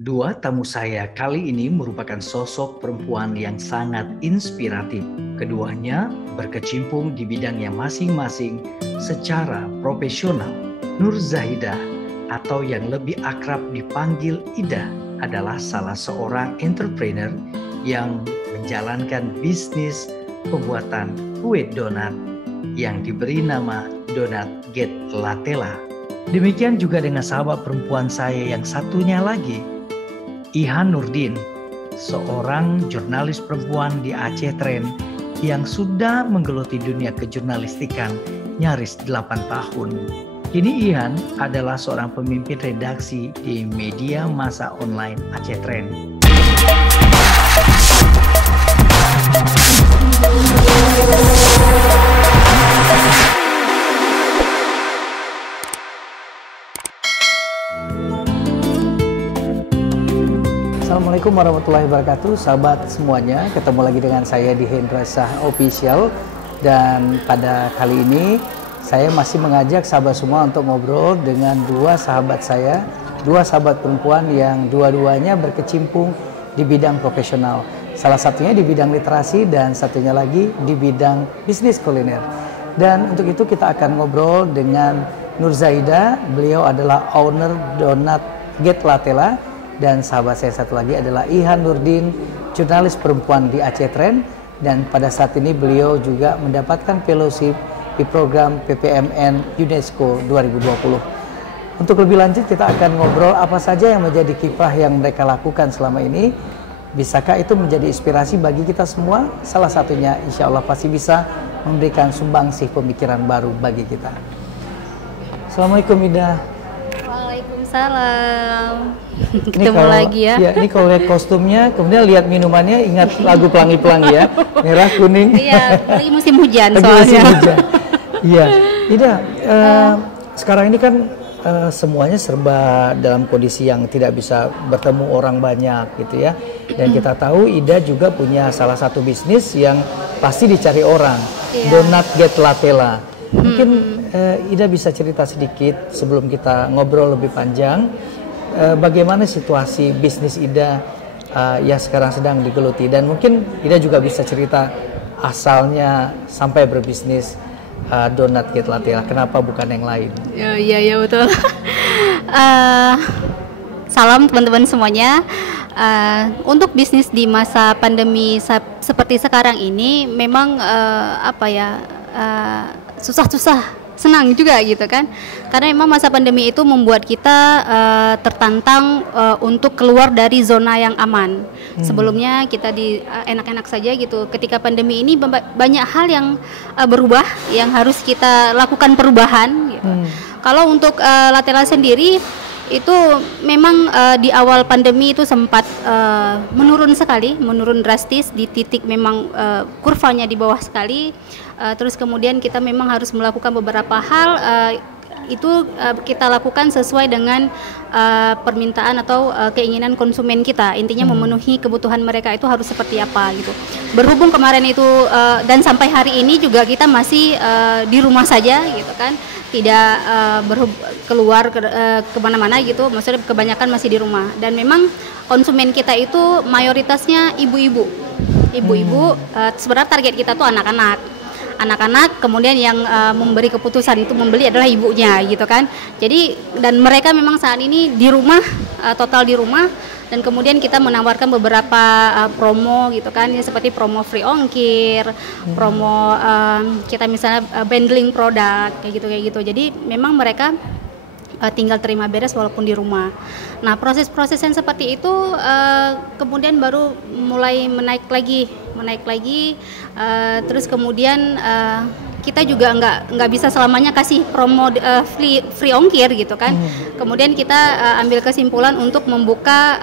Dua tamu saya kali ini merupakan sosok perempuan yang sangat inspiratif. Keduanya berkecimpung di bidangnya masing-masing secara profesional. Nur Zaidah atau yang lebih akrab dipanggil Ida adalah salah seorang entrepreneur yang menjalankan bisnis pembuatan kue donat yang diberi nama Donat Get Latela. Demikian juga dengan sahabat perempuan saya yang satunya lagi, Ihan Nurdin, seorang jurnalis perempuan di Aceh Trend yang sudah menggeluti dunia kejurnalistikan nyaris 8 tahun. Kini Ihan adalah seorang pemimpin redaksi di media massa online Aceh Trend. Assalamualaikum warahmatullahi wabarakatuh, sahabat semuanya. Ketemu lagi dengan saya di Hendra Shah Official. Dan pada kali ini saya masih mengajak sahabat semua untuk ngobrol dengan dua sahabat saya, dua sahabat perempuan yang dua-duanya berkecimpung di bidang profesional. Salah satunya di bidang literasi dan satunya lagi di bidang bisnis kuliner. Dan untuk itu kita akan ngobrol dengan Nur Zaidah. Beliau adalah owner Donat Get Latela. Dan sahabat saya satu lagi adalah Ihan Nurdin, jurnalis perempuan di Aceh Trend. Dan pada saat ini beliau juga mendapatkan fellowship di program PPMN UNESCO 2020. Untuk lebih lanjut kita akan ngobrol apa saja yang menjadi kiprah yang mereka lakukan selama ini. Bisakah itu menjadi inspirasi bagi kita semua? Salah satunya insya Allah pasti bisa memberikan sumbangsih pemikiran baru bagi kita. Assalamualaikum Ida. Waalaikumsalam. Ini Ketemu kalau, lagi ya. Ini kalau lihat kostumnya, kemudian lihat minumannya, ingat lagu Pelangi-Pelangi ya, merah kuning. Iya, lagi musim hujan Lagi soalnya. musim hujan. Iya, Ida. Sekarang ini kan semuanya serba dalam kondisi yang tidak bisa bertemu orang banyak, gitu ya. Dan kita tahu Ida juga punya salah satu bisnis yang pasti dicari orang, Donat Get Latela. Mungkin Ida bisa cerita sedikit sebelum kita ngobrol lebih panjang. Bagaimana situasi bisnis Ida yang sekarang sedang digeluti, dan mungkin Ida juga bisa cerita asalnya sampai berbisnis Donat Get Latela, kenapa bukan yang lain? Iya betul. Salam teman-teman semuanya. Untuk bisnis di masa pandemi seperti sekarang ini memang susah-susah, senang juga gitu kan, karena memang masa pandemi itu membuat kita tertantang untuk keluar dari zona yang aman. Sebelumnya kita di enak-enak saja gitu. Ketika pandemi ini banyak hal yang berubah, yang harus kita lakukan perubahan gitu. Kalau untuk Latela sendiri itu memang di awal pandemi itu sempat menurun sekali, menurun drastis di titik memang kurvanya di bawah sekali. Terus kemudian kita memang harus melakukan beberapa hal, itu kita lakukan sesuai dengan permintaan atau keinginan konsumen kita. Intinya memenuhi kebutuhan mereka itu harus seperti apa gitu. Berhubung kemarin itu dan sampai hari ini juga kita masih di rumah saja gitu kan, tidak keluar kemana-mana gitu. Maksudnya kebanyakan masih di rumah. Dan memang konsumen kita itu mayoritasnya ibu-ibu. Sebenarnya target kita tuh anak-anak, kemudian yang memberi keputusan itu membeli adalah ibunya gitu kan. Jadi dan mereka memang saat ini di rumah, total di rumah, dan kemudian kita menawarkan beberapa promo gitu kan, seperti promo free ongkir, promo kita misalnya bundling produk kayak gitu. Jadi memang mereka tinggal terima beres walaupun di rumah. Nah, proses-proses yang seperti itu kemudian baru mulai menaik lagi. Terus kemudian kita juga nggak bisa selamanya kasih promo free ongkir gitu kan. Kemudian kita ambil kesimpulan untuk membuka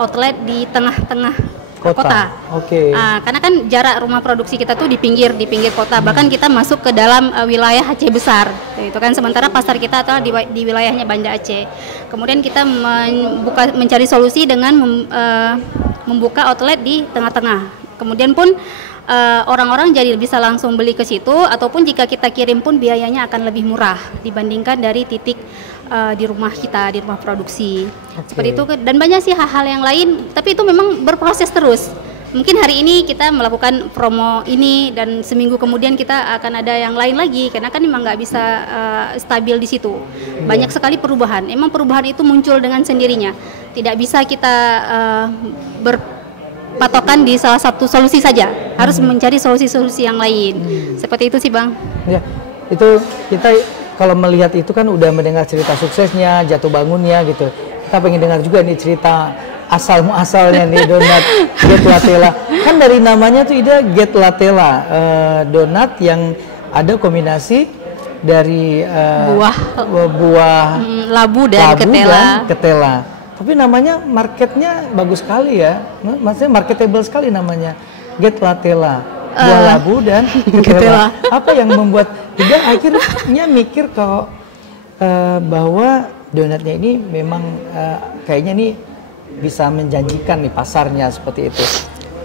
outlet di tengah-tengah kota. Oke. Karena kan jarak rumah produksi kita tuh di pinggir kota. Bahkan kita masuk ke dalam wilayah Aceh besar, itu kan. Sementara pasar kita adalah di wilayahnya Banda Aceh. Kemudian kita mencari solusi dengan membuka outlet di tengah-tengah. Kemudian pun orang-orang jadi bisa langsung beli ke situ, ataupun jika kita kirim pun biayanya akan lebih murah dibandingkan dari titik di rumah kita, di rumah produksi. Seperti itu, dan banyak sih hal-hal yang lain, tapi itu memang berproses terus. Mungkin hari ini kita melakukan promo ini dan seminggu kemudian kita akan ada yang lain lagi, karena kan memang nggak bisa stabil di situ. Banyak sekali perubahan. Emang perubahan itu muncul dengan sendirinya. Tidak bisa kita berpatokan di salah satu solusi saja. Harus mencari solusi-solusi yang lain. Seperti itu sih, Bang. Ya, itu kita kalau melihat itu kan udah mendengar cerita suksesnya, jatuh bangunnya gitu. Kita pengen dengar juga nih cerita asal-muasalnya nih donat Get Latela. Kan dari namanya tuh ide Get Latela, donat yang ada kombinasi dari buah labu dan ketela. Tapi namanya marketnya bagus sekali ya, maksudnya marketable sekali namanya Get Latela, buah labu dan ketela. Apa yang membuat Ida akhirnya mikir kalau bahwa donatnya ini memang kayaknya nih bisa menjanjikan nih pasarnya seperti itu.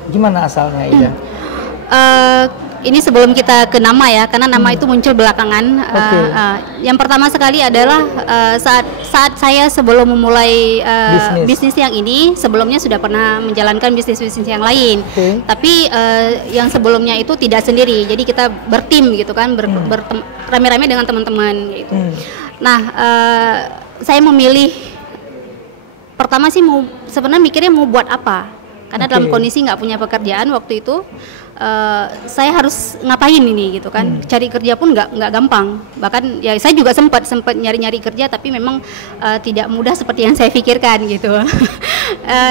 Gimana asalnya, Ida? Ini sebelum kita ke nama ya, karena nama itu muncul belakangan. Yang pertama sekali adalah saat saya sebelum memulai bisnis yang ini, sebelumnya sudah pernah menjalankan bisnis yang lain. Tapi yang sebelumnya itu tidak sendiri, jadi kita bertim gitu kan, rame-rame dengan teman-teman gitu. Nah, saya memilih pertama sih sebenarnya mikirnya mau buat apa, karena dalam kondisi nggak punya pekerjaan waktu itu. Saya harus ngapain ini gitu kan, cari kerja pun nggak gampang, bahkan ya saya juga sempat nyari kerja, tapi memang tidak mudah seperti yang saya pikirkan gitu.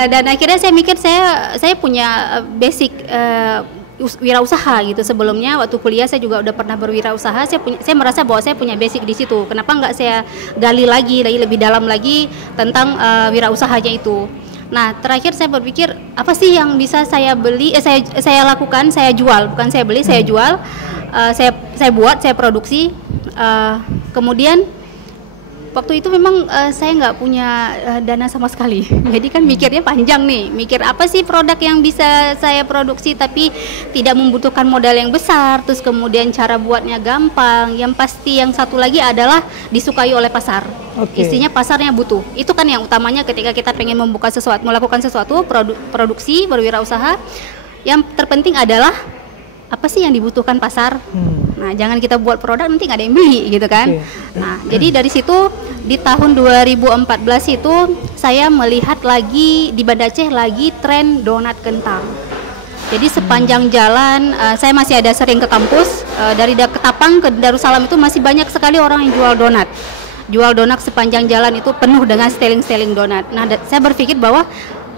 Dan akhirnya saya mikir saya punya basic wirausaha gitu. Sebelumnya waktu kuliah saya juga udah pernah berwirausaha. Saya merasa bahwa saya punya basic di situ. Kenapa nggak saya gali lagi lebih dalam lagi tentang wirausahanya itu. Nah, terakhir saya berpikir apa sih yang bisa saya beli, saya lakukan, saya jual, bukan saya beli, saya jual, saya buat, saya produksi. Kemudian waktu itu memang saya nggak punya dana sama sekali, jadi kan mikirnya panjang nih, mikir apa sih produk yang bisa saya produksi tapi tidak membutuhkan modal yang besar, terus kemudian cara buatnya gampang, yang pasti yang satu lagi adalah disukai oleh pasar. Istinya pasarnya butuh, itu kan yang utamanya ketika kita pengen membuka sesuatu, melakukan sesuatu, produksi, berwirausaha, yang terpenting adalah apa sih yang dibutuhkan pasar. Nah, jangan kita buat produk nanti nggak ada yang beli gitu kan. Nah, jadi dari situ di tahun 2014 itu saya melihat lagi di Banda Aceh lagi tren donat kentang. Jadi sepanjang jalan saya masih ada sering ke kampus, dari Ketapang ke Darussalam itu masih banyak sekali orang yang jual donat. Jual donat sepanjang jalan itu penuh dengan styling donat. Nah, saya berpikir bahwa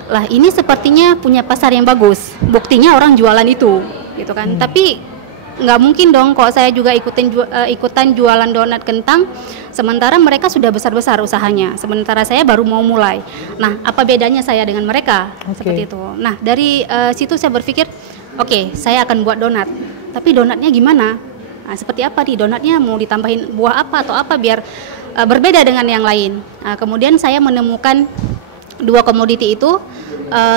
lah ini sepertinya punya pasar yang bagus. Buktinya orang jualan itu gitu kan. Tapi nggak mungkin dong kalau saya juga ikutan jualan donat kentang, sementara mereka sudah besar-besar usahanya, sementara saya baru mau mulai. Nah, apa bedanya saya dengan mereka? Seperti itu. Nah, dari situ saya berpikir, oke, saya akan buat donat, tapi donatnya gimana? Nah, seperti apa nih donatnya, mau ditambahin buah apa atau apa biar berbeda dengan yang lain. Nah, kemudian saya menemukan dua komoditi itu,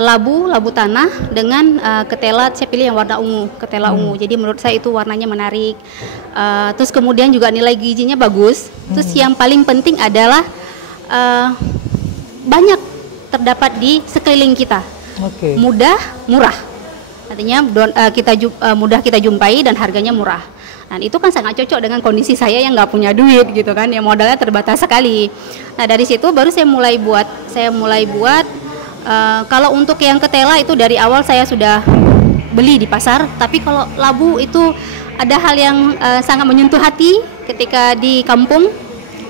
labu tanah dengan ketela. Saya pilih yang warna ungu, ketela ungu. Jadi menurut saya itu warnanya menarik. Terus kemudian juga nilai gizinya bagus. Terus yang paling penting adalah banyak terdapat di sekeliling kita. Mudah, murah. Artinya mudah kita jumpai dan harganya murah. Nah, itu kan sangat cocok dengan kondisi saya yang nggak punya duit gitu kan, yang modalnya terbatas sekali. Nah, dari situ baru saya mulai buat. Kalau untuk yang ketela itu dari awal saya sudah beli di pasar, tapi kalau labu itu ada hal yang sangat menyentuh hati ketika di kampung.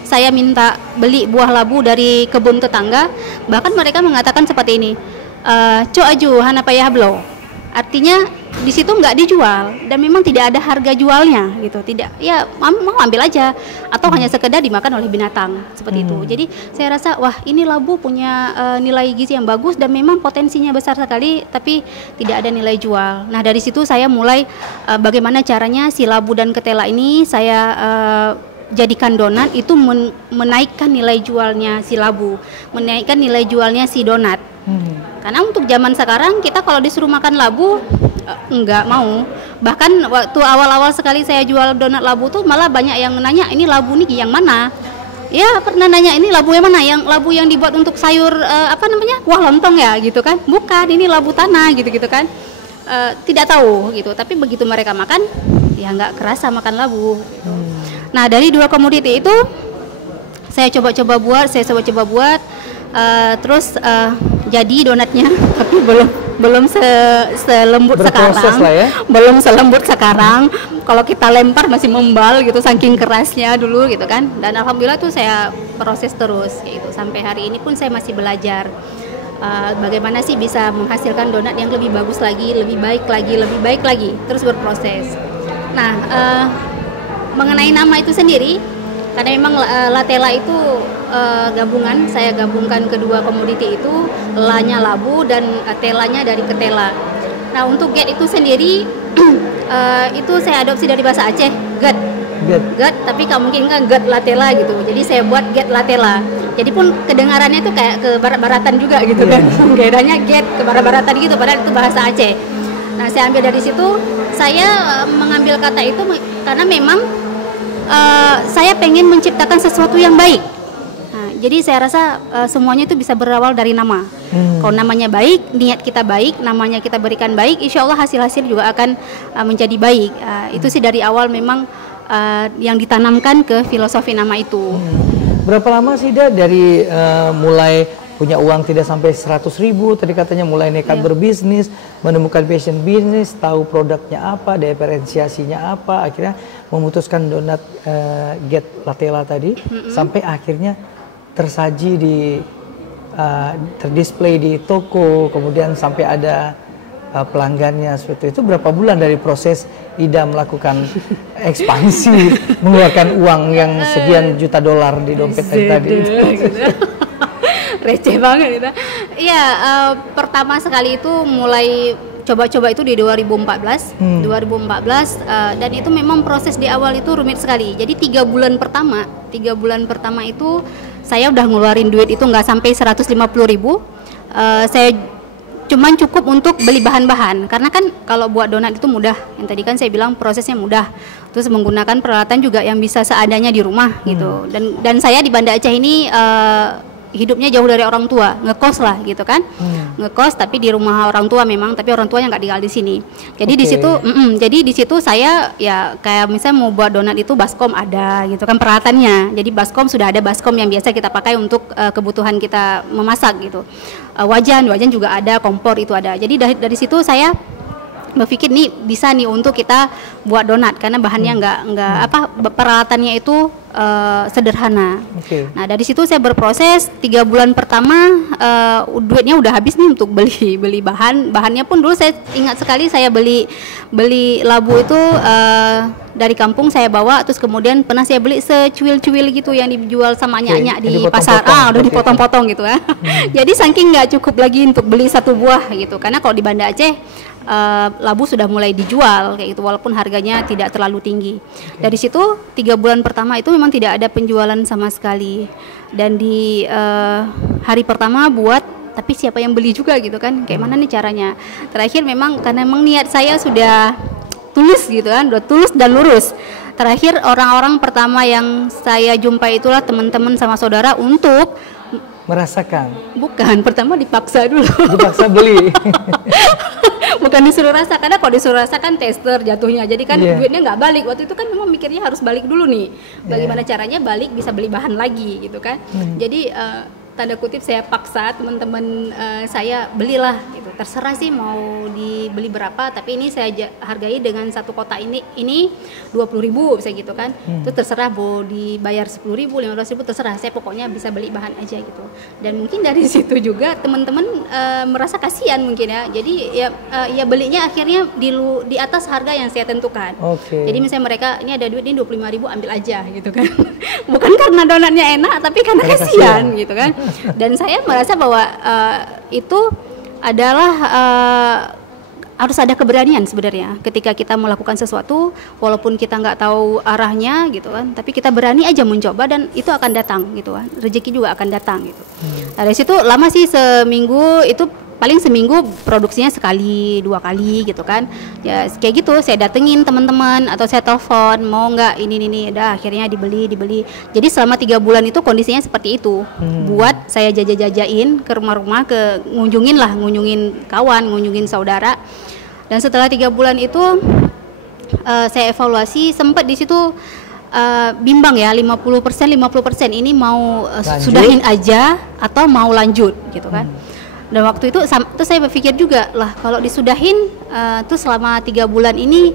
Saya minta beli buah labu dari kebun tetangga, bahkan mereka mengatakan seperti ini, "Co aju hanapa ya hablo." Artinya di situ nggak dijual dan memang tidak ada harga jualnya gitu, tidak, ya mau ambil aja atau hanya sekedar dimakan oleh binatang seperti itu. Jadi saya rasa wah ini labu punya nilai gizi yang bagus dan memang potensinya besar sekali, tapi tidak ada nilai jual. Nah, dari situ saya mulai bagaimana caranya si labu dan ketela ini saya jadikan donat, itu menaikkan nilai jualnya si labu, menaikkan nilai jualnya si donat. Karena untuk zaman sekarang kita kalau disuruh makan labu enggak mau. Bahkan waktu awal-awal sekali saya jual donat labu tuh malah banyak yang nanya, ini labu nih yang mana? Ya pernah nanya, ini labu yang mana? Yang labu yang dibuat untuk sayur apa namanya? Kuah lontong ya gitu kan? Bukan, ini labu tanah gitu kan? Tidak tahu gitu. Tapi begitu mereka makan, ya nggak kerasa makan labu. Gitu. Nah dari 2 komoditi itu saya coba-coba buat, terus jadi donatnya, tapi belum selembut sekarang, ya? Belum selembut sekarang. Kalau kita lempar masih membal gitu, saking kerasnya dulu gitu kan. Dan alhamdulillah tuh saya proses terus gitu. Sampai hari ini pun saya masih belajar bagaimana sih bisa menghasilkan donat yang lebih bagus lagi, lebih baik lagi, terus berproses. Nah, mengenai nama itu sendiri, karena memang Latela itu gabungan, saya gabungkan kedua komoditi itu, lanya labu dan telanya dari ketela. Nah untuk get itu sendiri itu saya adopsi dari bahasa Aceh, get, tapi mungkin kan get Latela gitu. Jadi saya buat get Latela. Jadi pun kedengarannya itu kayak ke barat-baratan juga gitu kan. Bedanya get ke barat-baratan gitu, padahal itu bahasa Aceh. Nah saya ambil dari situ, saya mengambil kata itu karena memang saya pengen menciptakan sesuatu yang baik. Nah, jadi saya rasa semuanya itu bisa berawal dari nama. Kalau namanya baik, niat kita baik, namanya kita berikan baik, insya Allah hasil-hasil juga akan menjadi baik. Itu sih dari awal memang yang ditanamkan ke filosofi nama itu. Berapa lama sih dari mulai punya uang tidak sampai 100.000, tadi katanya mulai nekat berbisnis, menemukan passion bisnis, tahu produknya apa, diferensiasinya apa, akhirnya memutuskan donat Get Latela tadi, sampai akhirnya tersaji di terdisplay di toko, kemudian sampai ada pelanggannya seperti itu. Berapa bulan dari proses Ida melakukan ekspansi, mengeluarkan uang yang sekian juta dolar di dompet tadi? Receh banget gitu. Iya, pertama sekali itu mulai coba-coba itu di 2014. 2014 dan itu memang proses di awal itu rumit sekali. Jadi 3 bulan pertama itu saya udah ngeluarin duit itu nggak sampai 150.000. Saya cuman cukup untuk beli bahan-bahan, karena kan kalau buat donat itu mudah. Yang tadi kan saya bilang prosesnya mudah. Terus menggunakan peralatan juga yang bisa seadanya di rumah gitu. Dan saya di Banda Aceh ini hidupnya jauh dari orang tua, ngekos lah gitu kan, ngekos tapi di rumah orang tua memang, tapi orang tuanya nggak tinggal di sini. Jadi di situ saya ya kayak misalnya mau buat donat itu baskom ada gitu kan peralatannya. Jadi baskom sudah ada baskom yang biasa kita pakai untuk kebutuhan kita memasak gitu. Wajan juga ada, kompor itu ada. Jadi dari situ saya berpikir nih bisa nih untuk kita buat donat karena bahannya peralatannya itu sederhana. Nah dari situ saya berproses 3 bulan pertama duitnya udah habis nih untuk beli bahannya pun dulu saya ingat sekali saya beli labu itu dari kampung saya bawa, terus kemudian pernah saya beli secuil-cuil gitu yang dijual sama nyak-nyak di pasar, udah dipotong-potong gitu ya. Jadi saking nggak cukup lagi untuk beli 1 buah gitu, karena kalau di Banda Aceh labu sudah mulai dijual kayak gitu walaupun harganya tidak terlalu tinggi. Dari situ 3 bulan pertama itu memang tidak ada penjualan sama sekali, dan di hari pertama buat tapi siapa yang beli juga gitu kan, kayak mana nih caranya. Terakhir memang karena memang niat saya sudah tulus gitu kan, udah tulus dan lurus. Terakhir orang-orang pertama yang saya jumpai itulah teman-teman sama saudara untuk merasakan. Bukan, pertama dipaksa dulu. Dipaksa beli. Bukan disuruh rasa, karena kalau disuruh rasa kan tester jatuhnya, jadi kan duitnya nggak balik. Waktu itu kan memang mikirnya harus balik dulu nih, bagaimana caranya balik bisa beli bahan lagi gitu kan. Jadi tanda kutip saya paksa teman-teman saya belilah gitu. Terserah sih mau dibeli berapa, tapi ini saya hargai dengan 1 kotak ini 20.000 bisa gitu kan. Itu terserah mau dibayar 10.000, 15.000 terserah, saya pokoknya bisa beli bahan aja gitu. Dan mungkin dari situ juga teman-teman merasa kasihan mungkin ya. Jadi ya belinya akhirnya di atas harga yang saya tentukan. Jadi misalnya mereka ini ada duit ini 25.000 ambil aja gitu kan. Bukan karena donatnya enak, tapi karena kasihan gitu kan. Dan saya merasa bahwa itu adalah harus ada keberanian sebenarnya ketika kita melakukan sesuatu walaupun kita nggak tahu arahnya gitu kan, tapi kita berani aja mencoba dan itu akan datang gitu kan, rezeki juga akan datang gitu. Dari situ lama sih, seminggu itu paling seminggu produksinya sekali 2 kali gitu kan. Ya kayak gitu, saya datengin teman-teman atau saya telepon mau nggak ini, udah akhirnya dibeli. Jadi selama 3 bulan itu kondisinya seperti itu. Buat saya jajain ke rumah-rumah, ngunjungin kawan, ngunjungin saudara. Dan setelah 3 bulan itu saya evaluasi, sempat di situ bimbang ya, 50% ini mau sudahin aja atau mau lanjut gitu kan. Dan waktu itu saya berpikir juga lah, kalau disudahin tuh selama 3 bulan ini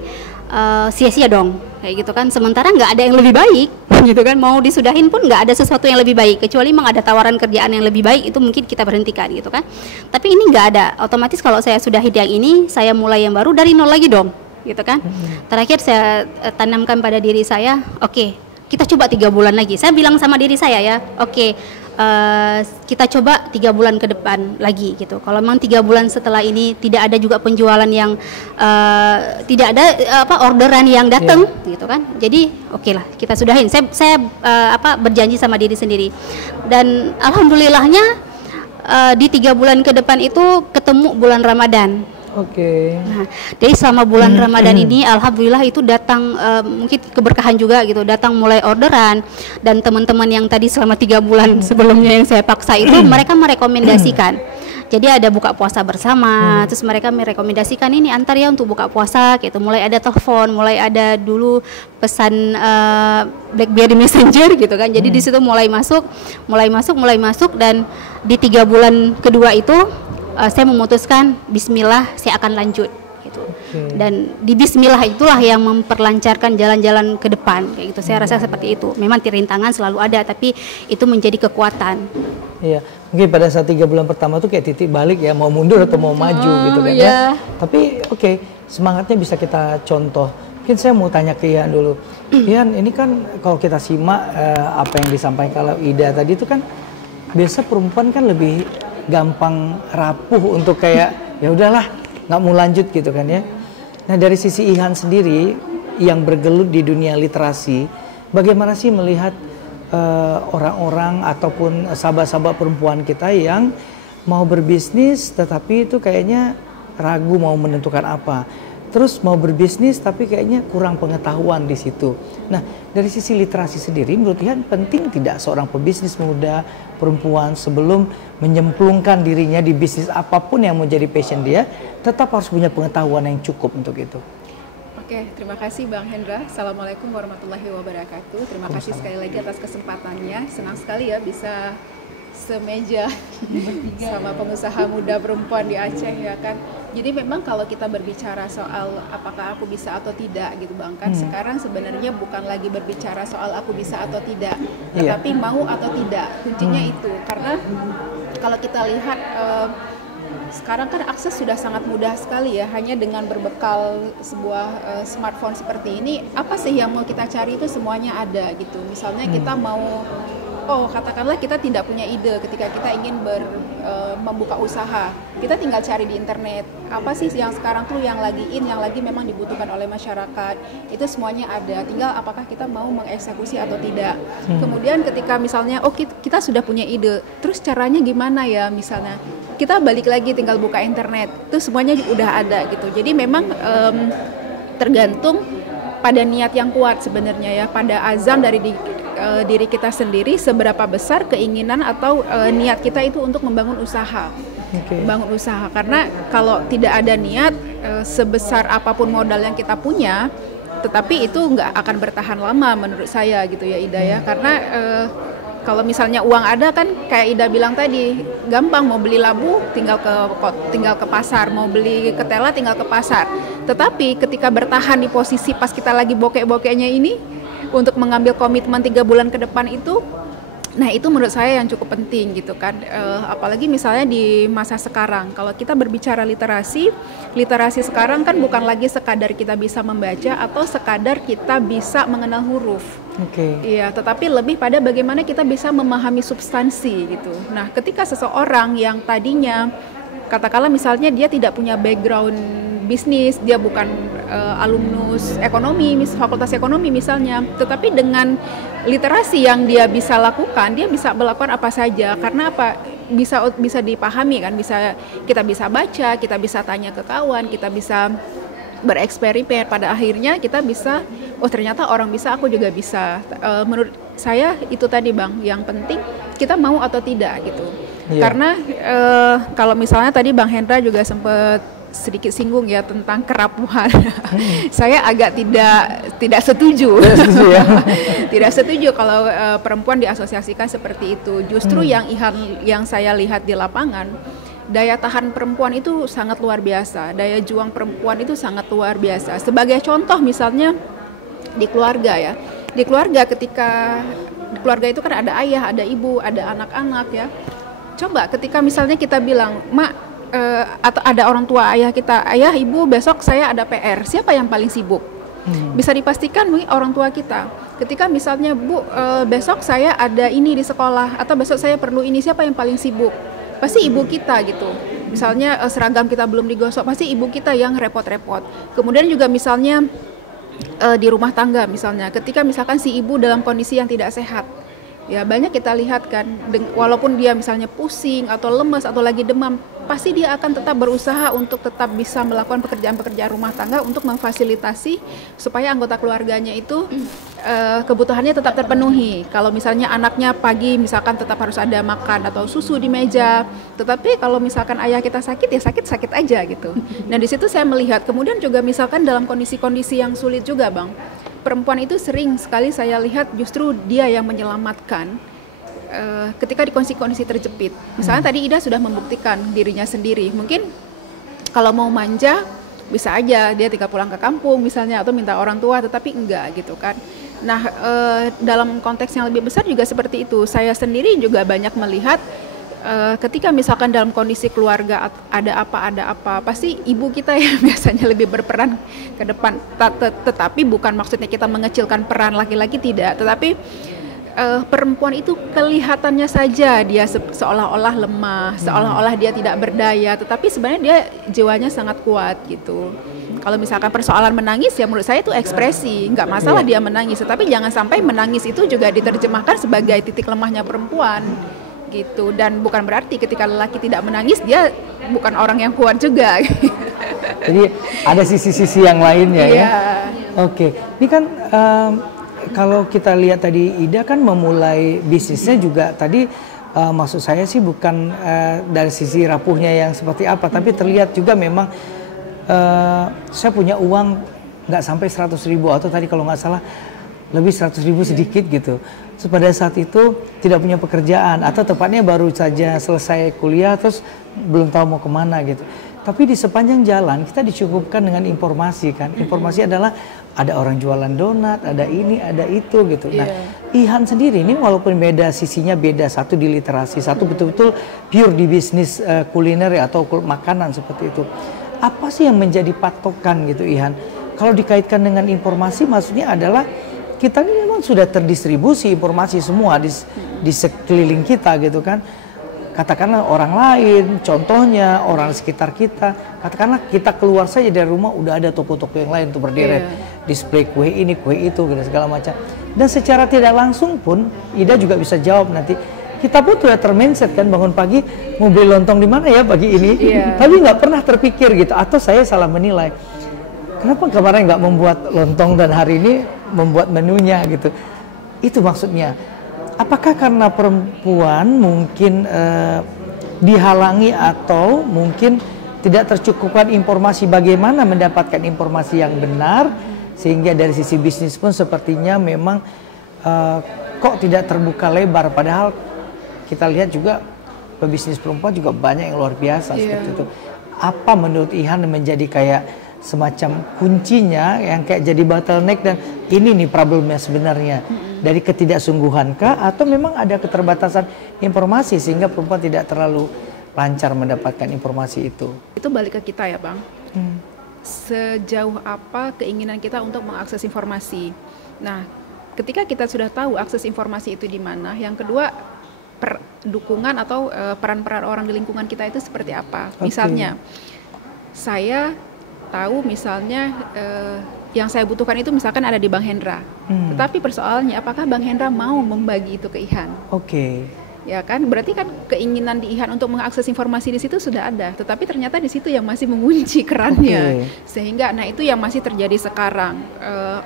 sia-sia dong kayak gitu kan, sementara nggak ada yang lebih baik gitu kan, mau disudahin pun nggak ada sesuatu yang lebih baik, kecuali memang ada tawaran kerjaan yang lebih baik, itu mungkin kita berhentikan gitu kan. Tapi ini nggak ada, otomatis kalau saya sudahi yang ini, saya mulai yang baru dari nol lagi dong gitu kan. Terakhir saya tanamkan pada diri saya, oke, kita coba 3 bulan lagi. Saya bilang sama diri saya ya, oke, kita coba 3 bulan ke depan lagi gitu. Kalau memang 3 bulan setelah ini tidak ada juga penjualan yang tidak ada orderan yang datang gitu kan. Jadi oke lah, kita sudahin. Saya berjanji sama diri sendiri. Dan alhamdulillahnya di 3 bulan ke depan itu ketemu bulan Ramadan. Oke. Nah, jadi selama bulan Ramadan ini, alhamdulillah itu datang mungkin keberkahan juga gitu. Datang mulai orderan, dan teman-teman yang tadi selama 3 bulan sebelumnya yang saya paksa itu, mereka merekomendasikan. Jadi ada buka puasa bersama, terus mereka merekomendasikan ini antar ya untuk buka puasa gitu. Mulai ada telepon, mulai ada dulu pesan BlackBerry Messenger gitu kan. Jadi di situ mulai masuk, dan di 3 bulan kedua itu saya memutuskan bismillah saya akan lanjut gitu. Dan di bismillah itulah yang memperlancarkan jalan-jalan ke depan kayak gitu. Saya rasa seperti itu. Memang rintangan selalu ada, tapi itu menjadi kekuatan. Iya, mungkin pada saat 3 bulan pertama tuh kayak titik balik ya, mau mundur atau mau maju gitu kan ya. Tapi oke, semangatnya bisa kita contoh. Mungkin saya mau tanya ke Ian dulu. Ian, ini kan kalau kita simak apa yang disampaikan Ida tadi itu kan biasa perempuan kan lebih gampang rapuh untuk kayak ya udahlah nggak mau lanjut gitu kan ya. Nah dari sisi Ihan sendiri yang bergelut di dunia literasi, bagaimana sih melihat orang-orang ataupun sahabat-sahabat perempuan kita yang mau berbisnis tetapi itu kayaknya ragu mau menentukan apa, terus mau berbisnis tapi kayaknya kurang pengetahuan di situ. Nah dari sisi literasi sendiri menurut Ihan penting tidak seorang pebisnis muda perempuan sebelum menyemplungkan dirinya di bisnis apapun yang menjadi passion dia, tetap harus punya pengetahuan yang cukup untuk itu? Oke, terima kasih Bang Hendra. Assalamualaikum warahmatullahi wabarakatuh. Terima kasih sekali lagi atas kesempatannya. Senang sekali ya bisa semeja sama pengusaha muda perempuan di Aceh ya kan. Jadi memang kalau kita berbicara soal apakah aku bisa atau tidak gitu Bang kan, sekarang sebenarnya bukan lagi berbicara soal aku bisa atau tidak, tetapi mau atau tidak, kuncinya itu. Karena kalau kita lihat sekarang kan akses sudah sangat mudah sekali ya, hanya dengan berbekal sebuah smartphone seperti ini, apa sih yang mau kita cari itu semuanya ada gitu. Misalnya kita mau katakanlah kita tidak punya ide ketika kita ingin membuka usaha, kita tinggal cari di internet apa sih yang sekarang tuh yang lagi yang lagi memang dibutuhkan oleh masyarakat, itu semuanya ada, tinggal apakah kita mau mengeksekusi atau tidak. Kemudian ketika misalnya kita sudah punya ide, terus caranya gimana ya, misalnya kita balik lagi tinggal buka internet, itu semuanya udah ada gitu. Jadi memang tergantung pada niat yang kuat sebenarnya ya, pada azam dari diri kita sendiri, seberapa besar keinginan atau niat kita itu untuk membangun usaha. Membangun usaha, karena kalau tidak ada niat, sebesar apapun modal yang kita punya, tetapi itu nggak akan bertahan lama menurut saya gitu ya Ida ya. Karena kalau misalnya uang ada kan kayak Ida bilang tadi, gampang, mau beli labu tinggal ke pasar, mau beli ketela tinggal ke pasar. Tetapi ketika bertahan di posisi pas kita lagi bokek-bokeknya ini, untuk mengambil komitmen 3 bulan ke depan itu, nah itu menurut saya yang cukup penting gitu kan. Apalagi misalnya di masa sekarang, kalau kita berbicara literasi sekarang kan bukan lagi sekadar kita bisa membaca atau sekadar kita bisa mengenal huruf. Iya, tetapi lebih pada bagaimana kita bisa memahami substansi gitu. Nah, ketika seseorang yang tadinya katakanlah misalnya dia tidak punya background bisnis, dia bukan alumnus ekonomi, fakultas ekonomi misalnya, tetapi dengan literasi yang dia bisa lakukan, dia bisa melakukan apa saja. Karena apa? bisa dipahami kan, kita bisa baca, kita bisa tanya ke kawan, kita bisa bereksperimen, pada akhirnya kita bisa, oh ternyata orang bisa, aku juga bisa. Menurut saya itu tadi Bang, yang penting kita mau atau tidak gitu. Karena kalau misalnya tadi Bang Hendra juga sempat sedikit singgung ya tentang kerapuhan. Saya agak tidak setuju. Tidak setuju kalau perempuan diasosiasikan seperti itu. Justru yang saya lihat di lapangan, daya tahan perempuan itu sangat luar biasa. Daya juang perempuan itu sangat luar biasa. Sebagai contoh misalnya di keluarga ya. Di keluarga di keluarga itu kan ada ayah, ada ibu, ada anak-anak ya. Coba ketika misalnya kita bilang, "Mak," atau ada orang tua ayah kita, "Ayah, ibu, besok saya ada PR." Siapa yang paling sibuk? Bisa dipastikan mungkin orang tua kita. Ketika misalnya, "Bu, besok saya ada ini di sekolah," atau "besok saya perlu ini," siapa yang paling sibuk? Pasti ibu kita gitu. Misalnya seragam kita belum digosok, pasti ibu kita yang repot-repot. Kemudian juga misalnya di rumah tangga misalnya, ketika misalkan si ibu dalam kondisi yang tidak sehat, ya banyak kita lihat kan, walaupun dia misalnya pusing atau lemas atau lagi demam, pasti dia akan tetap berusaha untuk tetap bisa melakukan pekerjaan-pekerjaan rumah tangga untuk memfasilitasi supaya anggota keluarganya itu kebutuhannya tetap terpenuhi. Kalau misalnya anaknya pagi misalkan tetap harus ada makan atau susu di meja, tetapi kalau misalkan ayah kita sakit ya sakit aja gitu. Nah di situ saya melihat, kemudian juga misalkan dalam kondisi-kondisi yang sulit juga Bang, perempuan itu sering sekali saya lihat justru dia yang menyelamatkan ketika di kondisi-kondisi terjepit. Misalnya tadi Ida sudah membuktikan dirinya sendiri. Mungkin kalau mau manja bisa aja dia tinggal pulang ke kampung misalnya atau minta orang tua, tetapi enggak gitu kan. Nah dalam konteks yang lebih besar juga seperti itu. Saya sendiri juga banyak melihat ketika misalkan dalam kondisi keluarga ada apa, pasti ibu kita yang biasanya lebih berperan ke depan. Tetapi bukan maksudnya kita mengecilkan peran laki-laki, tidak. Tetapi perempuan itu kelihatannya saja dia seolah-olah lemah, seolah-olah dia tidak berdaya, tetapi sebenarnya dia jiwanya sangat kuat gitu. Kalau misalkan persoalan menangis ya menurut saya itu ekspresi, nggak masalah dia menangis, tetapi jangan sampai menangis itu juga diterjemahkan sebagai titik lemahnya perempuan gitu. Dan bukan berarti ketika lelaki tidak menangis dia bukan orang yang kuat juga. Jadi ada sisi-sisi yang lainnya ya. Oke, ini kan kalau kita lihat tadi Ida kan memulai bisnisnya juga tadi maksud saya sih bukan dari sisi rapuhnya yang seperti apa, tapi terlihat juga memang saya punya uang nggak sampai 100.000 atau tadi kalau nggak salah lebih 100.000 sedikit gitu. Terus pada saat itu tidak punya pekerjaan atau tepatnya baru saja selesai kuliah terus belum tahu mau kemana gitu. Tapi di sepanjang jalan kita dicukupkan dengan informasi kan. Informasi adalah ada orang jualan donat, ada ini, ada itu gitu. Nah, Ihan sendiri ini walaupun beda sisinya beda, satu di literasi, satu betul-betul pure di bisnis kuliner atau makanan seperti itu. Apa sih yang menjadi patokan gitu Ihan? Kalau dikaitkan dengan informasi maksudnya adalah kita ini memang sudah terdistribusi informasi semua di sekeliling kita gitu kan. Katakanlah orang lain, contohnya orang sekitar kita, katakanlah kita keluar saja dari rumah udah ada toko-toko yang lain tuh berderet, display kue ini, kue itu, gitu, segala macam. Dan secara tidak langsung pun, Ida juga bisa jawab nanti, kita pun sudah termindset kan bangun pagi, mau beli lontong di mana ya pagi ini, tapi nggak pernah terpikir gitu, atau saya salah menilai, kenapa kemarin nggak membuat lontong dan hari ini membuat menunya gitu, itu maksudnya. Apakah karena perempuan mungkin dihalangi atau mungkin tidak tercukupkan informasi bagaimana mendapatkan informasi yang benar sehingga dari sisi bisnis pun sepertinya memang kok tidak terbuka lebar, padahal kita lihat juga pebisnis perempuan juga banyak yang luar biasa seperti itu. Apa menurut Ihan menjadi kayak semacam kuncinya yang kayak jadi bottleneck dan ini nih problemnya sebenarnya? Dari ketidaksungguhankah atau memang ada keterbatasan informasi sehingga perempuan tidak terlalu lancar mendapatkan informasi itu? Itu balik ke kita ya Bang. Sejauh apa keinginan kita untuk mengakses informasi. Nah, ketika kita sudah tahu akses informasi itu di mana, yang kedua dukungan atau peran-peran orang di lingkungan kita itu seperti apa. Misalnya, saya tahu misalnya yang saya butuhkan itu misalkan ada di Bang Hendra. Tetapi persoalannya apakah Bang Hendra mau membagi itu ke Ihan? ya kan? Berarti kan keinginan di Ihan untuk mengakses informasi di situ sudah ada, tetapi ternyata di situ yang masih mengunci kerannya, sehingga nah itu yang masih terjadi sekarang.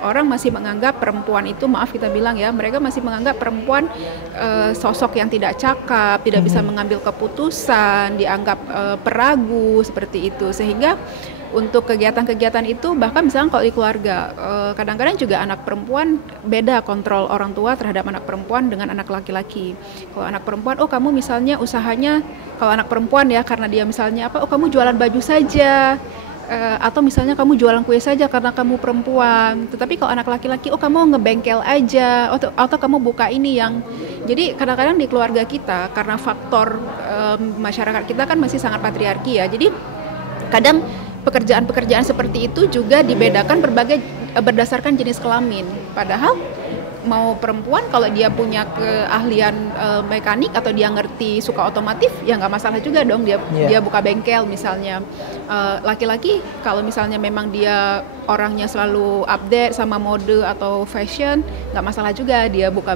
Orang masih menganggap perempuan itu, maaf kita bilang ya, mereka masih menganggap perempuan sosok yang tidak cakap, tidak bisa mengambil keputusan, dianggap peragu seperti itu, sehingga untuk kegiatan-kegiatan itu bahkan misalnya kalau di keluarga kadang-kadang juga anak perempuan beda kontrol orang tua terhadap anak perempuan dengan anak laki-laki. Kalau anak perempuan, oh kamu misalnya usahanya, kalau anak perempuan ya karena dia misalnya apa, oh kamu jualan baju saja, atau misalnya kamu jualan kue saja karena kamu perempuan. Tetapi kalau anak laki-laki, oh kamu ngebengkel aja, atau kamu buka ini yang. Jadi kadang-kadang di keluarga kita karena faktor masyarakat kita kan masih sangat patriarki ya. Jadi kadang pekerjaan-pekerjaan seperti itu juga dibedakan berdasarkan jenis kelamin. Padahal mau perempuan kalau dia punya keahlian mekanik atau dia ngerti suka otomotif ya nggak masalah juga dong dia buka bengkel misalnya. Laki-laki kalau misalnya memang dia orangnya selalu update sama mode atau fashion nggak masalah juga dia buka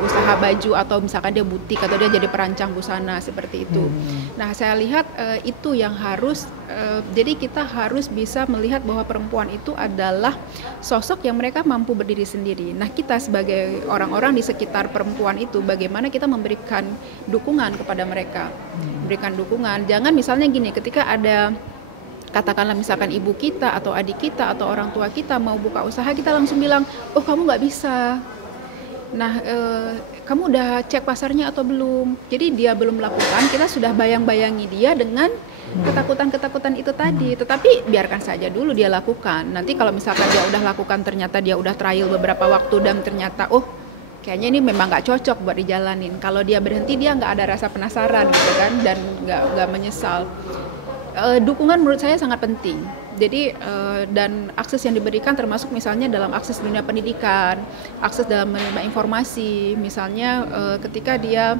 usaha baju atau misalkan dia butik atau dia jadi perancang busana seperti itu. Nah saya lihat itu yang harus jadi kita harus bisa melihat bahwa perempuan itu adalah sosok yang mereka mampu berdiri sendiri. Nah kita sebagai orang-orang di sekitar perempuan itu bagaimana kita memberikan dukungan kepada mereka, berikan dukungan. Jangan misalnya gini, ketika ada katakanlah misalkan ibu kita atau adik kita atau orang tua kita mau buka usaha, kita langsung bilang, oh kamu nggak bisa. Nah, kamu udah cek pasarnya atau belum? Jadi dia belum melakukan, kita sudah bayang-bayangi dia dengan ketakutan-ketakutan itu tadi. Tetapi biarkan saja dulu dia lakukan. Nanti kalau misalkan dia udah lakukan, ternyata dia udah trial beberapa waktu dan ternyata, oh kayaknya ini memang nggak cocok buat dijalanin. Kalau dia berhenti, dia nggak ada rasa penasaran gitu kan, dan nggak menyesal. Dukungan menurut saya sangat penting. Jadi dan akses yang diberikan termasuk misalnya dalam akses dunia pendidikan, akses dalam menerima informasi. Misalnya ketika dia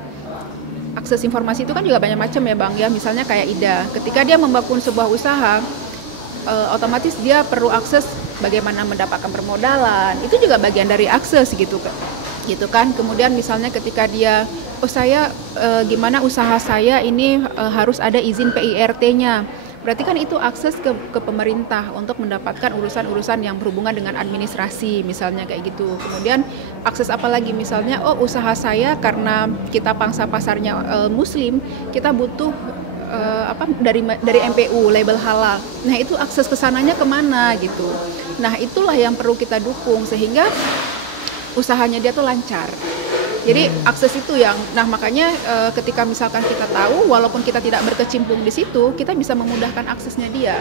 akses informasi itu kan juga banyak macam ya Bang ya. Misalnya kayak Ida, ketika dia membangun sebuah usaha, otomatis dia perlu akses bagaimana mendapatkan permodalan. Itu juga bagian dari akses gitu kan. Kemudian misalnya ketika dia saya gimana usaha saya ini harus ada izin PIRT-nya. Berarti kan itu akses ke pemerintah untuk mendapatkan urusan-urusan yang berhubungan dengan administrasi misalnya kayak gitu. Kemudian akses apa lagi misalnya, usaha saya karena kita pangsa pasarnya muslim, kita butuh dari MPU label halal. Nah itu akses kesananya kemana gitu. Nah itulah yang perlu kita dukung sehingga usahanya dia tuh lancar. Jadi akses itu yang, nah makanya ketika misalkan kita tahu, walaupun kita tidak berkecimpung di situ, kita bisa memudahkan aksesnya dia.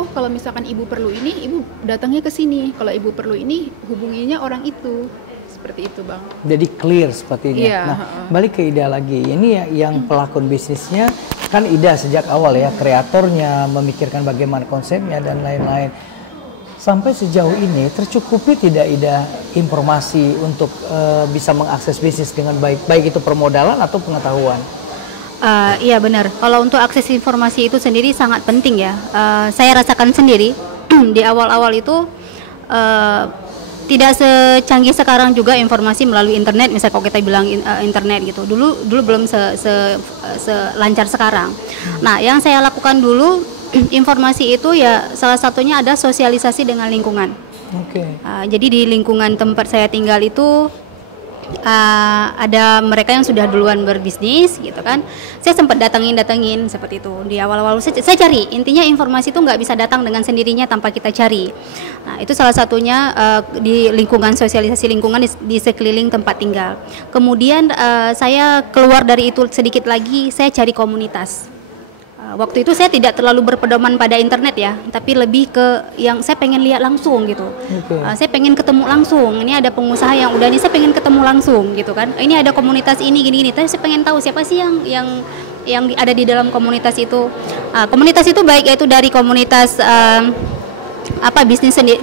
Oh kalau misalkan ibu perlu ini, ibu datangnya ke sini. Kalau ibu perlu ini, hubunginya orang itu. Seperti itu Bang. Jadi clear sepertinya. Iya, nah balik ke Ida lagi. Ini yang pelakon bisnisnya kan Ida sejak awal ya, kreatornya, memikirkan bagaimana konsepnya dan lain-lain. Sampai sejauh ini tercukupi tidak Ida informasi untuk bisa mengakses bisnis dengan baik, baik itu permodalan atau pengetahuan? Iya benar. Kalau untuk akses informasi itu sendiri sangat penting ya. Saya rasakan sendiri di awal-awal itu tidak secanggih sekarang juga informasi melalui internet. Misalnya kalau kita bilang internet gitu, dulu belum selancar sekarang. Nah, yang saya lakukan dulu informasi itu ya salah satunya ada sosialisasi dengan lingkungan. Jadi di lingkungan tempat saya tinggal itu ada mereka yang sudah duluan berbisnis gitu kan. Saya sempat datangin seperti itu di awal-awal. Saya cari, intinya informasi itu nggak bisa datang dengan sendirinya tanpa kita cari. Nah itu salah satunya di lingkungan, sosialisasi lingkungan di sekeliling tempat tinggal. Kemudian saya keluar dari itu sedikit lagi, saya cari komunitas. Waktu itu saya tidak terlalu berpedoman pada internet ya, tapi lebih ke yang saya pengen lihat langsung gitu. Saya pengen ketemu langsung. Ini ada pengusaha yang udah nih, saya pengen ketemu langsung gitu kan. Ini ada komunitas ini gini-gini. Tapi saya pengen tahu siapa sih yang ada di dalam komunitas itu. Komunitas itu baik itu dari komunitas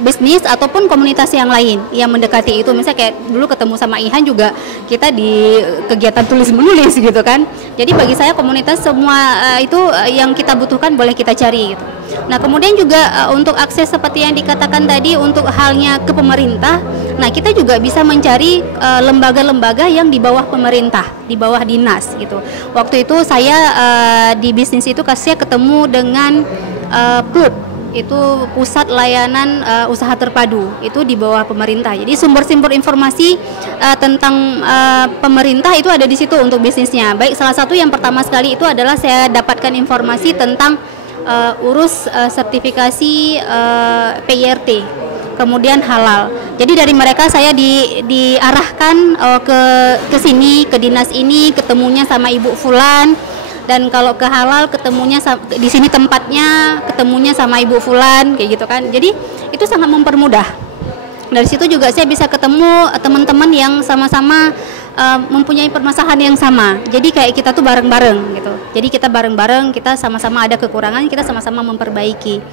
bisnis ataupun komunitas yang lain yang mendekati itu. Misalnya kayak dulu ketemu sama Ihan juga kita di kegiatan tulis menulis gitu kan. Jadi bagi saya komunitas semua itu yang kita butuhkan boleh kita cari gitu. Nah kemudian juga untuk akses seperti yang dikatakan tadi untuk halnya ke pemerintah. Nah kita juga bisa mencari lembaga-lembaga yang di bawah pemerintah, di bawah dinas gitu. Waktu itu saya di bisnis itu saya ketemu dengan PLUT, itu pusat layanan usaha terpadu, itu di bawah pemerintah. Jadi sumber-sumber informasi tentang pemerintah itu ada di situ untuk bisnisnya. Baik, salah satu yang pertama sekali itu adalah saya dapatkan informasi tentang urus sertifikasi PIRT, kemudian halal. Jadi dari mereka saya diarahkan ke sini, ke dinas ini, ketemunya sama Ibu Fulan. Dan kalau ke halal ketemunya di sini tempatnya, ketemunya sama Ibu Fulan kayak gitu kan. Jadi itu sangat mempermudah. Dari situ juga saya bisa ketemu teman-teman yang sama-sama mempunyai permasalahan yang sama. Jadi kayak kita tuh bareng-bareng gitu. Jadi kita bareng-bareng, kita sama-sama ada kekurangan, kita sama-sama memperbaiki.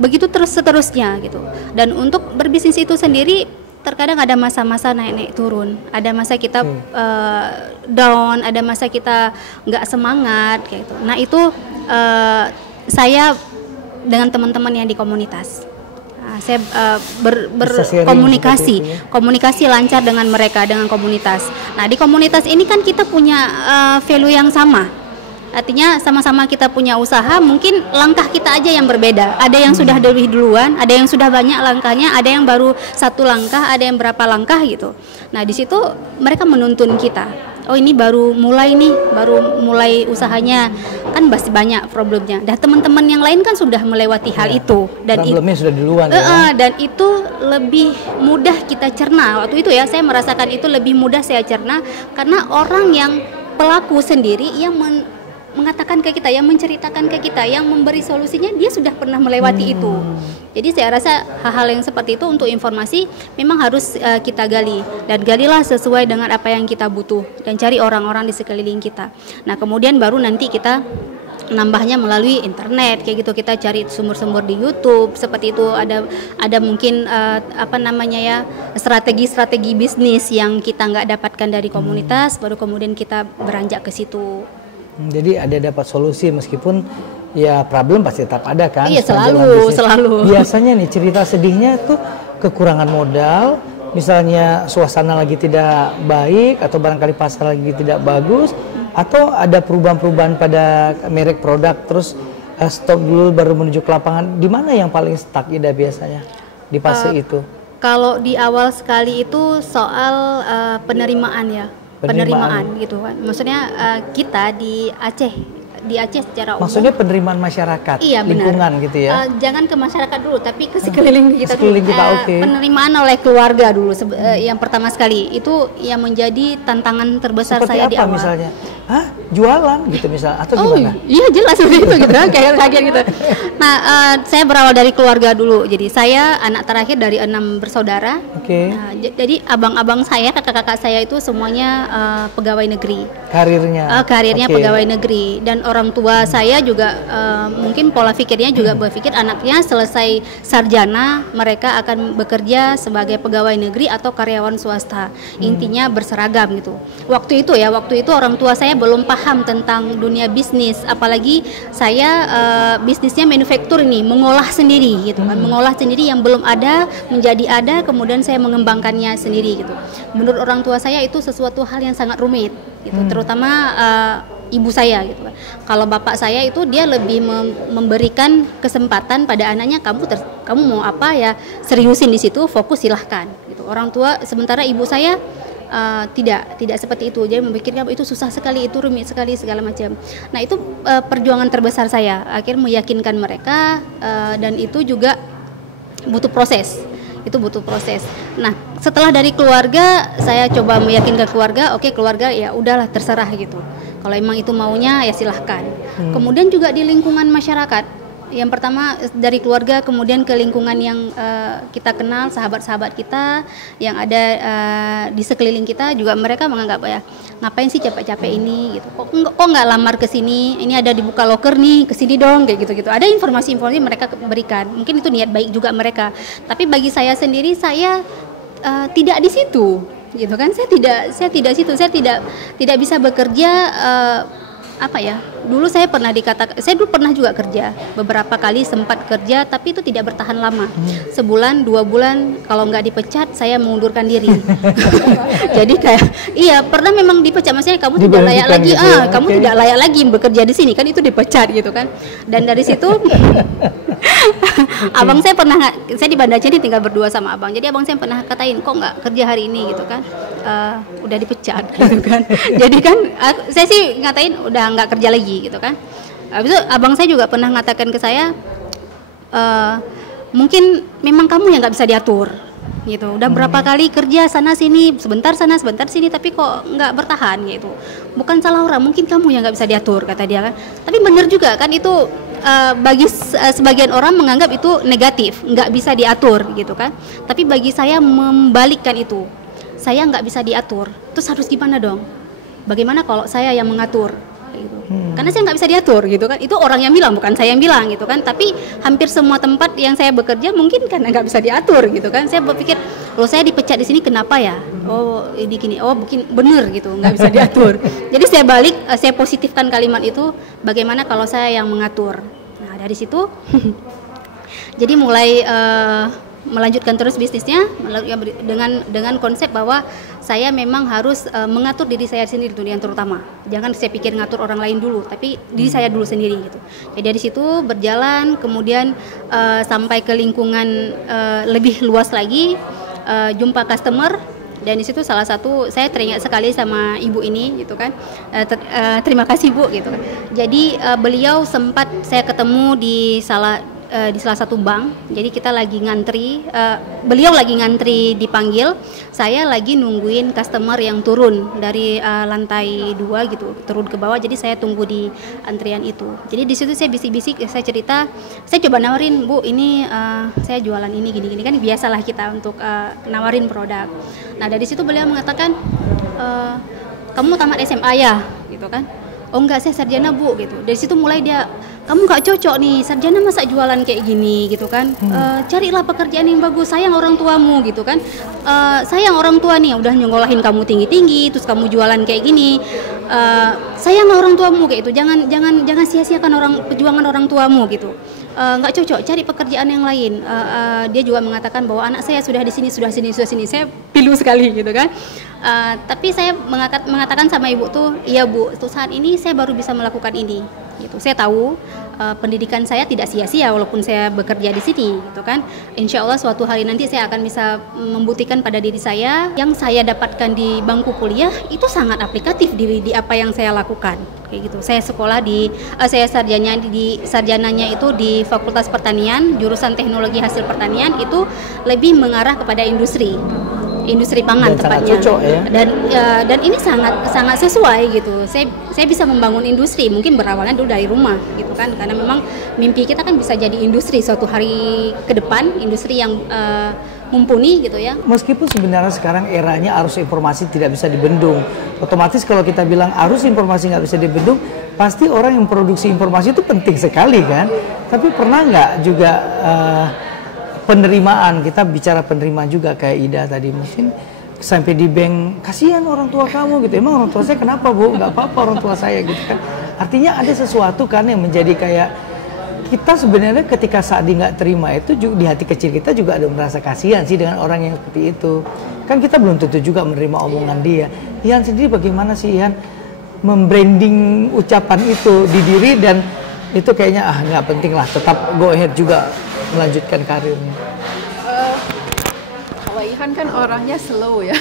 Begitu terus seterusnya gitu. Dan untuk berbisnis itu sendiri terkadang ada masa-masa naik-naik turun, ada masa kita down, ada masa kita nggak semangat kayak gitu. Nah itu saya dengan teman-teman yang di komunitas, saya komunikasi lancar dengan mereka, dengan komunitas. Nah di komunitas ini kan kita punya value yang sama. Artinya sama-sama kita punya usaha, mungkin langkah kita aja yang berbeda. Ada yang sudah lebih duluan, ada yang sudah banyak langkahnya, ada yang baru 1 langkah, ada yang berapa langkah gitu. Nah di situ mereka menuntun kita. Oh ini baru mulai usahanya, kan pasti banyak problemnya. Dan teman-teman yang lain kan sudah melewati hal itu. Dan problemnya sudah duluan. Dan itu lebih mudah kita cerna. Waktu itu ya saya merasakan itu lebih mudah saya cerna karena orang yang pelaku sendiri yang mengatakan ke kita, yang menceritakan ke kita, yang memberi solusinya, dia sudah pernah melewati itu. Jadi saya rasa hal-hal yang seperti itu untuk informasi memang harus kita gali, dan galilah sesuai dengan apa yang kita butuh dan cari orang-orang di sekeliling kita. Nah kemudian baru nanti kita nambahnya melalui internet kayak gitu, kita cari sumber-sumber di YouTube seperti itu. Ada mungkin strategi bisnis yang kita nggak dapatkan dari komunitas, baru kemudian kita beranjak ke situ. Jadi ada dapat solusi meskipun ya problem pasti tetap ada kan. Iya selalu. Biasanya nih cerita sedihnya tuh kekurangan modal, misalnya suasana lagi tidak baik atau barangkali pasar lagi tidak bagus, atau ada perubahan-perubahan pada merek produk, terus stok dulu baru menuju ke lapangan. Di mana yang paling stuck Ida biasanya di fase itu? Kalau di awal sekali itu soal penerimaan ya. Penerimaan gitu kan, maksudnya kita di Aceh secara umum. Maksudnya penerimaan masyarakat, iya, lingkungan benar. Gitu ya? Jangan ke masyarakat dulu, tapi ke sekeliling kita dulu. Okay. Penerimaan oleh keluarga dulu, yang pertama sekali itu yang menjadi tantangan terbesar. Seperti saya di awal. Misalnya? Jualan gitu misalnya atau gimana? Iya jelas seperti itu gitu kan, kaget gitu. Nah, saya berawal dari keluarga dulu. Jadi saya anak terakhir dari 6 bersaudara. Oke. Nah, jadi abang-abang saya, kakak-kakak saya itu semuanya pegawai negeri. Karirnya pegawai negeri, dan orang tua saya juga mungkin pola pikirnya juga berpikir anaknya selesai sarjana mereka akan bekerja sebagai pegawai negeri atau karyawan swasta. Intinya berseragam gitu. Waktu itu orang tua saya belum paham tentang dunia bisnis, apalagi saya bisnisnya manufaktur ini, mengolah sendiri gitu kan, mengolah sendiri yang belum ada menjadi ada, kemudian saya mengembangkannya sendiri gitu. Menurut orang tua saya itu sesuatu hal yang sangat rumit gitu, terutama ibu saya gitu kan. Kalau bapak saya itu dia lebih memberikan kesempatan pada anaknya, kamu mau apa ya seriusin di situ, fokus silahkan gitu. Orang tua, sementara ibu saya tidak seperti itu. Jadi memikirkan itu susah sekali, itu rumit sekali segala macam. Nah itu perjuangan terbesar saya, akhirnya meyakinkan mereka, dan itu juga butuh proses. Nah setelah dari keluarga saya coba meyakinkan keluarga, oke, keluarga ya udahlah terserah gitu. Kalau emang itu maunya ya silahkan. Kemudian juga di lingkungan masyarakat, Yang pertama dari keluarga, kemudian ke lingkungan yang kita kenal, sahabat-sahabat kita yang ada di sekeliling kita juga, mereka menganggap ya ngapain sih capek-capek ini gitu. Kok nggak lamar ke sini? Ini ada dibuka loker nih, ke sini dong kayak gitu-gitu. Ada informasi-informasi mereka berikan. Mungkin itu niat baik juga mereka. Tapi bagi saya sendiri, saya tidak di situ gitu kan. Saya tidak situ. Saya tidak bisa bekerja dulu saya dulu pernah juga kerja beberapa kali, sempat kerja, tapi itu tidak bertahan lama, sebulan 2 bulan, kalau nggak dipecat saya mengundurkan diri. Jadi kayak pernah memang dipecat, maksudnya kamu tidak layak lagi, gitu ya? Kamu tidak layak lagi bekerja di sini kan, itu dipecat gitu kan. Dan dari situ abang saya di Banda Aceh tinggal berdua sama abang, jadi abang saya pernah katain, kok nggak kerja hari ini gitu kan, udah dipecat gitu kan. Jadi kan saya sih ngatain udah nggak kerja lagi gitu kan. Habis itu abang saya juga pernah mengatakan ke saya, mungkin memang kamu yang nggak bisa diatur gitu. Udah berapa kali kerja sana sini, sebentar sana sebentar sini, tapi kok nggak bertahan gitu. Bukan salah orang, mungkin kamu yang nggak bisa diatur, kata dia kan. Tapi benar juga kan, itu bagi sebagian orang menganggap itu negatif, nggak bisa diatur gitu kan. Tapi bagi saya membalikkan itu, saya nggak bisa diatur, terus harus gimana dong? Bagaimana kalau saya yang mengatur? Gitu. Karena saya nggak bisa diatur gitu kan. Itu orang yang bilang, bukan saya yang bilang gitu kan. Tapi hampir semua tempat yang saya bekerja mungkin karena nggak bisa diatur gitu kan. Saya berpikir, loh saya dipecat di sini kenapa ya? Oh ini gini, oh mungkin bener gitu, nggak bisa diatur. Jadi saya balik, saya positifkan kalimat itu, bagaimana kalau saya yang mengatur. Nah dari situ jadi mulai melanjutkan terus bisnisnya dengan konsep bahwa saya memang harus mengatur diri saya sendiri dulu yang terutama. Jangan saya pikir ngatur orang lain dulu, tapi diri saya dulu sendiri gitu. Jadi dari situ berjalan, kemudian sampai ke lingkungan lebih luas lagi, jumpa customer. Dan di situ salah satu saya teringat sekali sama ibu ini gitu kan. Terima kasih Bu gitu kan. Jadi beliau sempat saya ketemu di salah satu bank. Jadi kita lagi ngantri, beliau lagi ngantri dipanggil, saya lagi nungguin customer yang turun dari lantai 2 gitu, turun ke bawah. Jadi saya tunggu di antrian itu. Jadi di situ saya bisik-bisik, saya cerita, saya coba nawarin, Bu ini saya jualan ini gini-gini kan, biasalah kita untuk nawarin produk. Nah dari situ beliau mengatakan, kamu tamat SMA ya gitu kan. Oh enggak, saya sarjana Bu gitu. Dari situ mulai dia, kamu nggak cocok nih, sarjana masa jualan kayak gini gitu kan. Carilah pekerjaan yang bagus, sayang orang tuamu gitu kan. Sayang orang tua nih, udah nyengolahin kamu tinggi-tinggi, terus kamu jualan kayak gini. Sayang orang tuamu kayak itu, jangan sia-siakan perjuangan orang tuamu gitu. Nggak cocok, cari pekerjaan yang lain. Dia juga mengatakan bahwa anak saya sudah di sini, sudah sini. Saya pilu sekali gitu kan. Tapi saya mengatakan sama ibu tuh, iya Bu, untuk saat ini saya baru bisa melakukan ini. Gitu. Saya tahu pendidikan saya tidak sia-sia walaupun saya bekerja di sini, gitu kan. Insya Allah suatu hari nanti saya akan bisa membuktikan pada diri saya yang saya dapatkan di bangku kuliah itu sangat aplikatif di apa yang saya lakukan, kayak gitu. Saya sekolah saya sarjananya itu di Fakultas Pertanian, jurusan Teknologi Hasil Pertanian, itu lebih mengarah kepada industri pangan tepatnya. Cocok, ya? Dan ini sangat sesuai gitu. Saya bisa membangun industri, mungkin berawalnya dulu dari rumah gitu kan, karena memang mimpi kita kan bisa jadi industri suatu hari ke depan, industri yang mumpuni gitu ya. Meskipun sebenarnya sekarang eranya arus informasi tidak bisa dibendung, otomatis kalau kita bilang arus informasi nggak bisa dibendung, pasti orang yang produksi informasi itu penting sekali kan. Tapi pernah nggak juga penerimaan, kita bicara penerimaan juga kayak Ida tadi, mungkin sampai di bank, kasihan orang tua kamu gitu, emang orang tua saya kenapa Bu? Nggak apa-apa orang tua saya gitu kan. Artinya ada sesuatu kan yang menjadi kayak, kita sebenarnya ketika saat dia nggak terima itu juga, di hati kecil kita juga ada merasa kasihan sih dengan orang yang seperti itu. Kan kita belum tentu juga menerima omongan dia. Ihan sendiri bagaimana sih Ihan membranding ucapan itu di diri, dan itu kayaknya nggak penting lah, tetap go ahead juga melanjutkan karirnya. Kalau Ihan kan orangnya slow ya.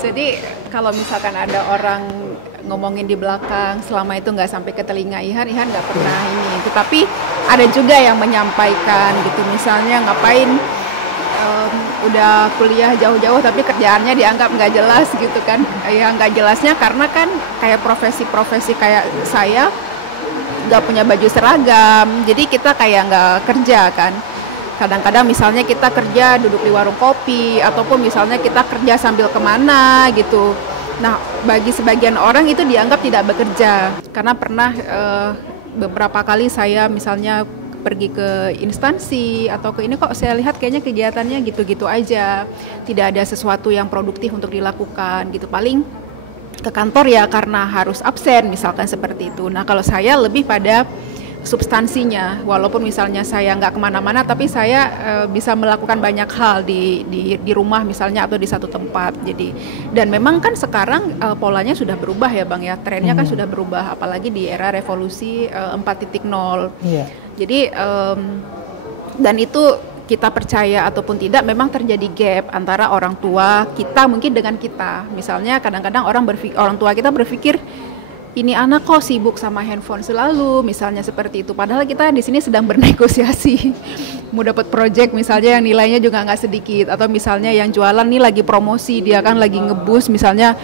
Jadi kalau misalkan ada orang ngomongin di belakang, selama itu nggak sampai ke telinga Ihan nggak pernah ini. Tetapi ada juga yang menyampaikan gitu, misalnya ngapain udah kuliah jauh-jauh tapi kerjaannya dianggap nggak jelas gitu kan. Ya nggak jelasnya karena kan kayak profesi-profesi kayak saya nggak punya baju seragam, jadi kita kayak nggak kerja kan. Kadang-kadang misalnya kita kerja duduk di warung kopi, ataupun misalnya kita kerja sambil kemana gitu. Nah, bagi sebagian orang itu dianggap tidak bekerja. Karena pernah beberapa kali saya misalnya pergi ke instansi atau ke ini, kok saya lihat kayaknya kegiatannya gitu-gitu aja. Tidak ada sesuatu yang produktif untuk dilakukan gitu. Paling ke kantor ya karena harus absen misalkan seperti itu. Nah, kalau saya lebih pada substansinya, walaupun misalnya saya nggak kemana-mana, tapi saya bisa melakukan banyak hal di rumah misalnya atau di satu tempat. Jadi, dan memang kan sekarang polanya sudah berubah ya Bang ya, trennya kan sudah berubah, apalagi di era revolusi 4.0. Iya. Jadi dan itu kita percaya ataupun tidak, memang terjadi gap antara orang tua kita mungkin dengan kita. Misalnya kadang-kadang orang tua kita berpikir, ini anak kok sibuk sama handphone selalu, misalnya seperti itu. Padahal kita di sini sedang bernegosiasi, mau dapat project misalnya yang nilainya juga nggak sedikit, atau misalnya yang jualan nih lagi promosi, dia kan lagi ngebus misalnya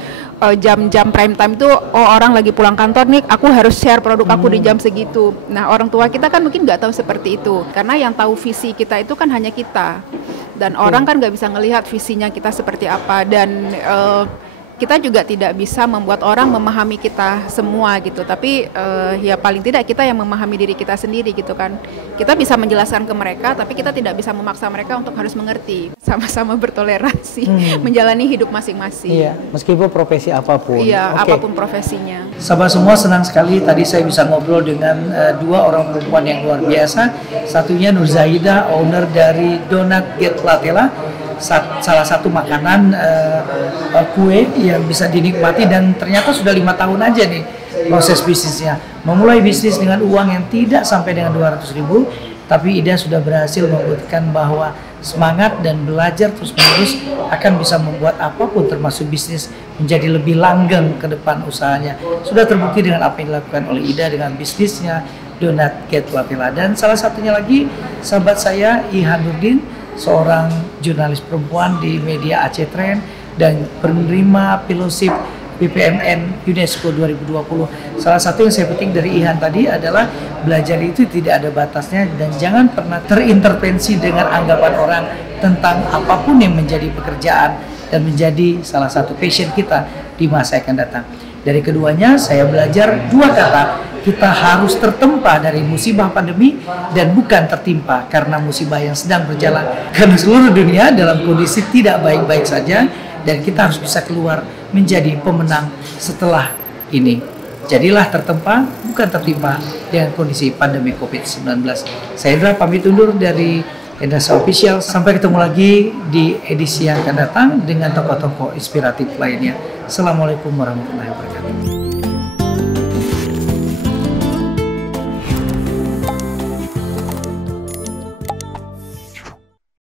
jam-jam prime time itu, orang lagi pulang kantor nih, aku harus share produk aku di jam segitu. Nah, orang tua kita kan mungkin nggak tahu seperti itu, karena yang tahu visi kita itu kan hanya kita, dan orang kan nggak bisa ngelihat visinya kita seperti apa, dan kita juga tidak bisa membuat orang memahami kita semua gitu, tapi ya paling tidak kita yang memahami diri kita sendiri gitu kan. Kita bisa menjelaskan ke mereka, tapi kita tidak bisa memaksa mereka untuk harus mengerti. Sama-sama bertoleransi, menjalani hidup masing-masing. Iya, meskipun profesi apapun. Iya, Oke. apapun profesinya. Sahabat semua, senang sekali tadi saya bisa ngobrol dengan dua orang perempuan yang luar biasa. Satunya Nur Zahida, owner dari Donat Get Latela, salah satu makanan kue yang bisa dinikmati, dan ternyata sudah 5 tahun aja nih proses bisnisnya. Memulai bisnis dengan uang yang tidak sampai dengan 200.000, tapi Ida sudah berhasil membuktikan bahwa semangat dan belajar terus-menerus akan bisa membuat apapun termasuk bisnis menjadi lebih langgeng ke depan usahanya. Sudah terbukti dengan apa yang dilakukan oleh Ida dengan bisnisnya Donat Get Latela. Dan salah satunya lagi sahabat saya Ihan Nurdin, seorang jurnalis perempuan di media Aceh Trend dan penerima fellowship BPMN UNESCO 2020. Salah satu yang saya petik dari Ihan tadi adalah belajar itu tidak ada batasnya, dan jangan pernah terintervensi dengan anggapan orang tentang apapun yang menjadi pekerjaan dan menjadi salah satu passion kita di masa yang akan datang. Dari keduanya saya belajar 2 kata, kita harus tertempa dari musibah pandemi dan bukan tertimpa karena musibah yang sedang berjalan. Karena seluruh dunia dalam kondisi tidak baik-baik saja, dan kita harus bisa keluar menjadi pemenang setelah ini. Jadilah tertempa, bukan tertimpa dengan kondisi pandemi COVID-19. Saya Hendra pamit undur dari Hendra Official. Sampai ketemu lagi di edisi yang akan datang dengan tokoh-tokoh inspiratif lainnya. Assalamualaikum warahmatullahi wabarakatuh.